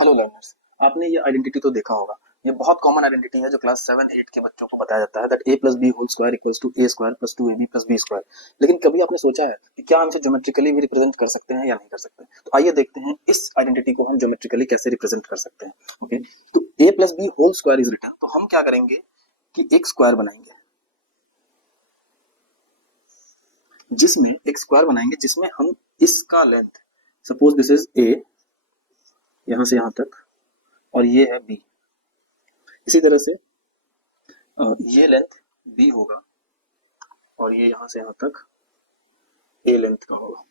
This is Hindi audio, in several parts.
हेलो लर्नर्स, आपने ये आइडेंटिटी तो देखा होगा। ये बहुत कॉमन आइडेंटिटी है जो क्लास 7-8 के बच्चों को बताया जाता है that a plus B whole square equals to a square plus 2ab प्लस b स्क्वायर। लेकिन कभी आपने सोचा है कि क्या हम इसे ज्योमेट्रिकली भी रिप्रेजेंट कर सकते हैं या नहीं कर सकते? तो आइए देखते हैं इस आइडेंटिटी को हम ज्योमेट्रिकली कैसे रिप्रेजेंट कर सकते हैं। ओके, तो a plus B whole square is written, तो हम क्या करेंगे कि एक स्क्वायर बनाएंगे जिसमें हम इसका length, suppose this is a, यहां से यहां तक, और ये है b। इसी तरह से ये लेंथ b होगा और ये यहां से यहां तक a लेंथ का होगा।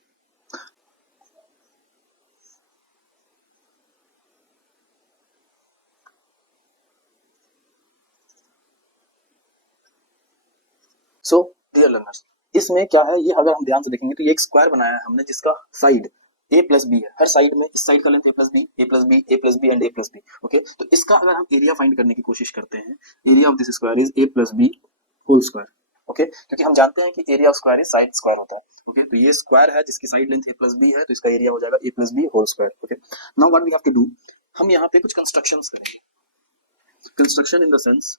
सो डियर लर्नर्स, इसमें क्या है, ये अगर हम ध्यान से देखेंगे तो ये एक स्क्वायर बनाया है हमने जिसका साइड a प्लस बी है। हर साइड में इस साइड का length a plus B, a plus B, a plus B and a plus B. Okay, तो इसका अगर हम एरिया फाइंड करने की कोशिश करते हैं, area of this square is a plus B whole square. Okay, क्योंकि हम जानते हैं कि area of square is side square होता है। ओके, तो ये स्क्वायर है जिसकी side length a plus B है, तो इसका एरिया हो जाएगा a plus B whole square. Okay, now what we have to do, हम यहाँ पे कुछ कंस्ट्रक्शंस करेंगे। Construction in the sense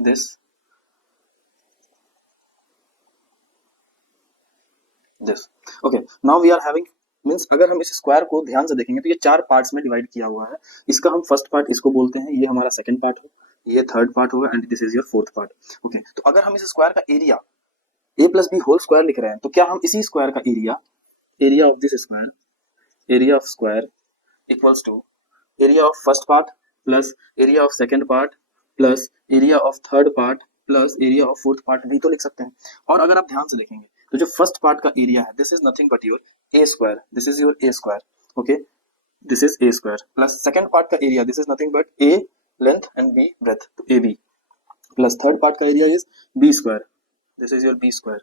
this. Okay, now we are having, means अगर हम इस स्क्वायर को ध्यान से देखेंगे तो ये 4 पार्ट्स में डिवाइड किया हुआ है। इसका हम फर्स्ट पार्ट इसको बोलते हैं, ये हमारा सेकंड पार्ट है, ये थर्ड पार्ट होगा and this is your fourth part. Okay, तो अगर हम इस स्क्वायर का area a plus B whole square लिख रहे हैं तो क्या हम इसी स्क्वायर का area of this square, area of square equals to area of first part plus area of second part plus area of third part plus area of fourth part भी तो लिख सकते हैं। और अगर आप ध्यान से देखेंगे तो जो फर्स्ट पार्ट का एरिया है this is nothing but your a square, this is your a square. Okay, this is a square plus second part का area this is nothing but a length and b breadth, तो a b, plus third part का area is b square, this is your b square,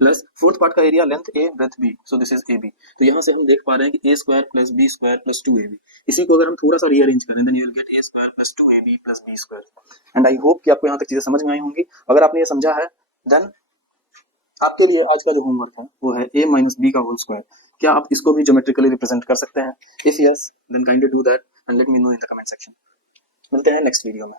plus fourth part का area length a breadth b, so this is a B. तो यहाँ से हम देख पा रहे हैं कि a square plus b square plus 2ab, इसी को अगर हम थोड़ा सा रीअरेंज करें then you will get a square plus 2ab plus b square. And I hope कि आपको यहाँ तक चीजें समझ में आई होंगी। अगर आपने ये समझा है देन आपके लिए आज का जो होमवर्क है वो है a माइनस बी का होल स्क्वायर। क्या आप इसको भी ज्योमेट्रिकली रिप्रेजेंट कर सकते हैं? If yes then kindly do that and let me know in the comment section. मिलते हैं नेक्स्ट वीडियो में।